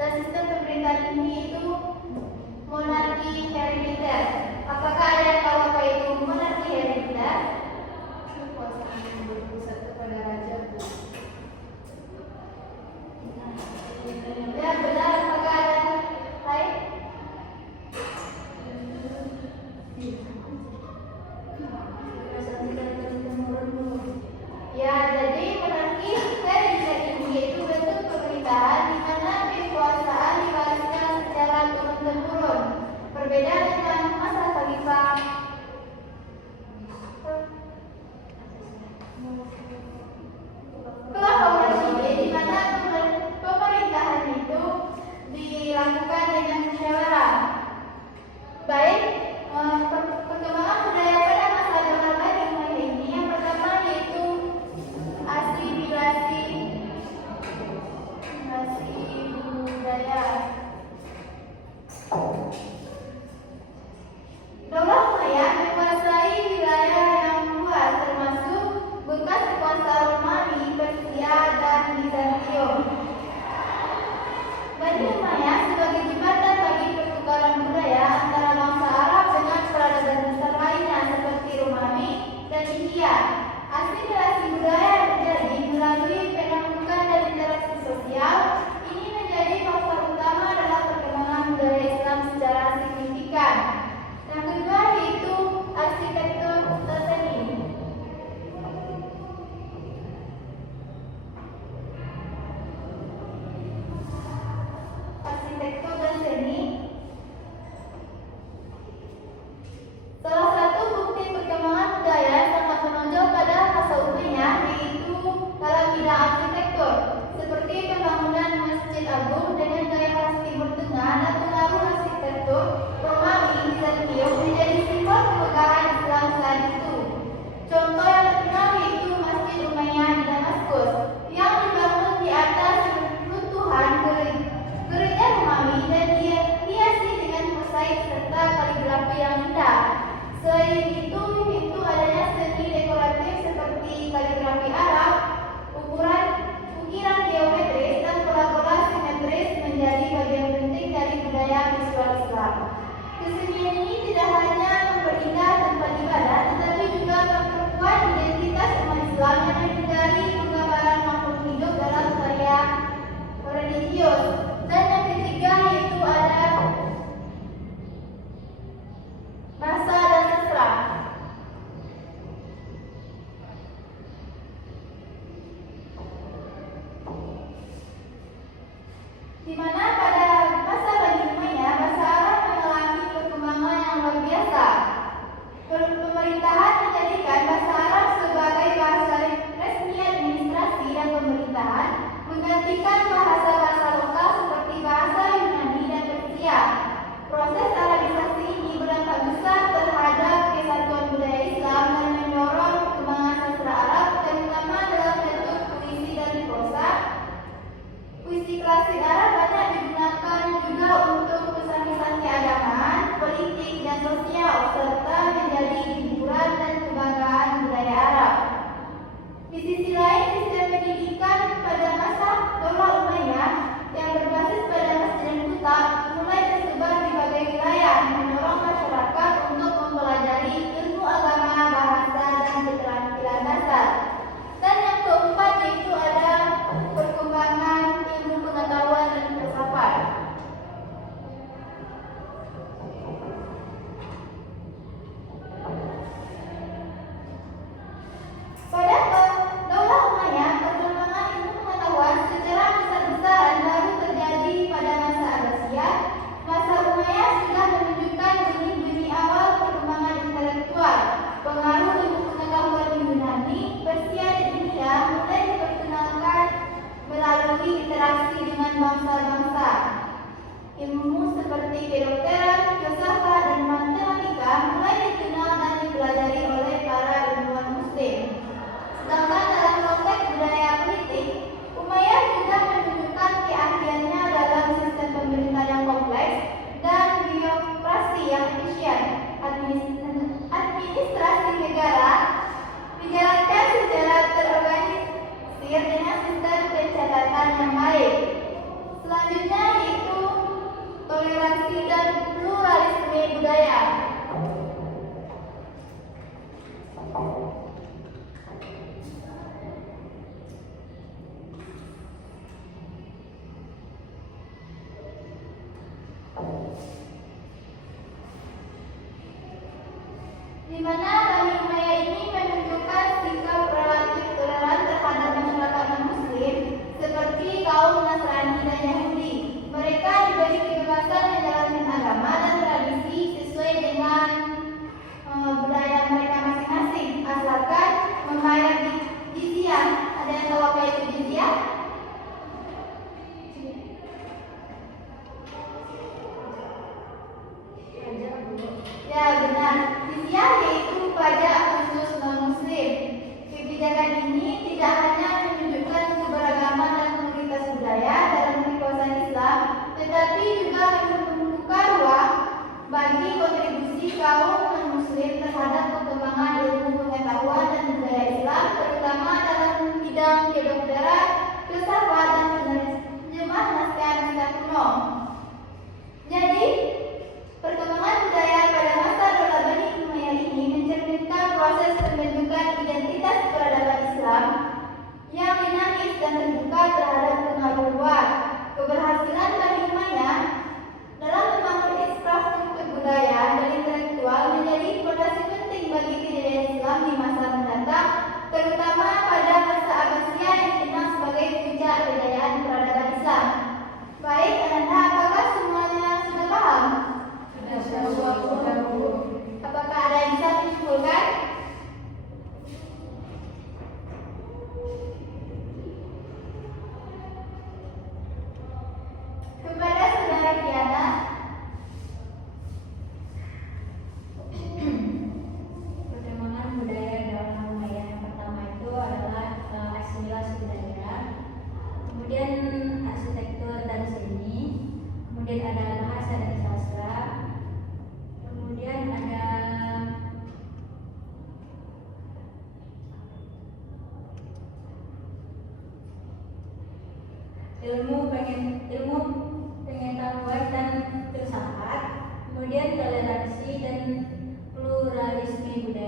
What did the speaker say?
Dan sistem pemerintahan ini itu monarki herediter. Apakah ada yang tahu apa itu monarki herediter? Kekuasaan yang berpusat kepada raja. Ya benar, apakah ada lain? Ya, jadi monarki herediter ini yaitu bentuk pemerintahan di mana kekuasaan diwariskan secara turun-temurun. Berbeda dengan masa khalifah. Kolaborasi di mana pemerintahan itu dilakukan dengan musyawarah. Baik, perkembangan budaya pada masa Orde Baru ini yang pertama yaitu asimilasi budaya. Daulah Umayyah menguasai wilayah yang luas termasuk bekas kuasa Romawi, Persia, dan Bizantium. Bani Umayyah sebagai jembatan bagi pertukaran budaya antara bangsa Arab dengan peradaban besar lainnya seperti Romawi dan India. Asimilasi budaya yang terjadi melalui penaklukan dan interaksi sosial ini menjadi faktor utama dalam perkembangan budaya Islam secara signifikan. Yang kedua yaitu arsitektur seni. Arsitektur dan seni. Salah satu bukti perkembangan budaya yang sangat menonjol pada masa Umayyah yaitu dalam bidang arsitektur, seperti pembangunan Masjid Agung dengan gaya khas Timur Tengah dan pengaruh arsitektur Romawi Bizantium menjadi simbol kemegahan Islam saat itu. Contoh yang terkenal yaitu Masjid Umayyah di Damaskus yang dibangun di atas runtuhan gereja Romawi dan dihiasi dengan mosaik serta kaligrafi yang indah. Selain itu adanya seni dekoratif seperti kaligrafi Arab, ukiran geometris dan pola-pola simetris menjadi bagian penting dari budaya visual Islam. Kesenian ini tidak hanya memperindah tempat ibadah, tetapi juga memperkuat identitas umat Islam yang menghindari penggambaran makhluk hidup dalam karya religius. Dan yang ketiga yaitu ada bahasa dan sastra. Di mana pada masa Bani Umayyah bahasa Arab mengalami perkembangan yang luar biasa. Pemerintahan menjadikan bahasa Arab sebagai bahasa resmi administrasi dan pemerintahan, menggantikan bahasa-bahasa lokal seperti bahasa Yunani dan Persia. Proses Arabisasi ini berdampak besar terhadap kesatuan budaya Islam dan mendorong perkembangan sastra Arab, terutama dalam bentuk puisi dan prosa. Puisi klasik Arab banyak digunakan juga untuk pesan-pesan keagamaan, politik, dan sosial, serta menjadi hiburan dan kebanggaan budaya Arab. Di sisi lain, sistem pendidikan pada masa Daulah Umayyah yang berbasis pada masjid dan kitab mulai tersebar di berbagai wilayah, mendorong masyarakat untuk mempelajari ilmu agama, bahasa, dan keterampilan dasar. Dan yang keempat yaitu ada perkembangan ilmu pengetahuan dan filsafat. Pada Daulah bidang kedokteran, filsafat, dan penerjemah naskah-naskah kuno. Jadi, perkembangan budaya pada masa Dola Bani Umayyah ini mencerminkan proses pembentukan identitas peradaban Islam yang dinamis dan terbuka terhadap pengaruh luar. Keberhasilan Bani Umayyah dalam membangun infrastruktur budaya dan intelektual menjadi fondasi penting bagi kejayaan Islam di masa mendatang, terutama pada masa Abbasiyah yang dikenal sebagai puncak kejayaan peradaban Islam. Baik, Ananda, apakah semuanya sudah paham? Apakah ada yang bisa disimpulkan? Kepada saudara Kiana, perkembangan budaya dalam Umayyah yang pertama itu adalah asimilasi budaya, kemudian arsitektur dan seni, kemudian ada bahasa dan sastra, kemudian ada ilmu pengetahuan dan filsafat, kemudian toleransi dan pluralisme budaya.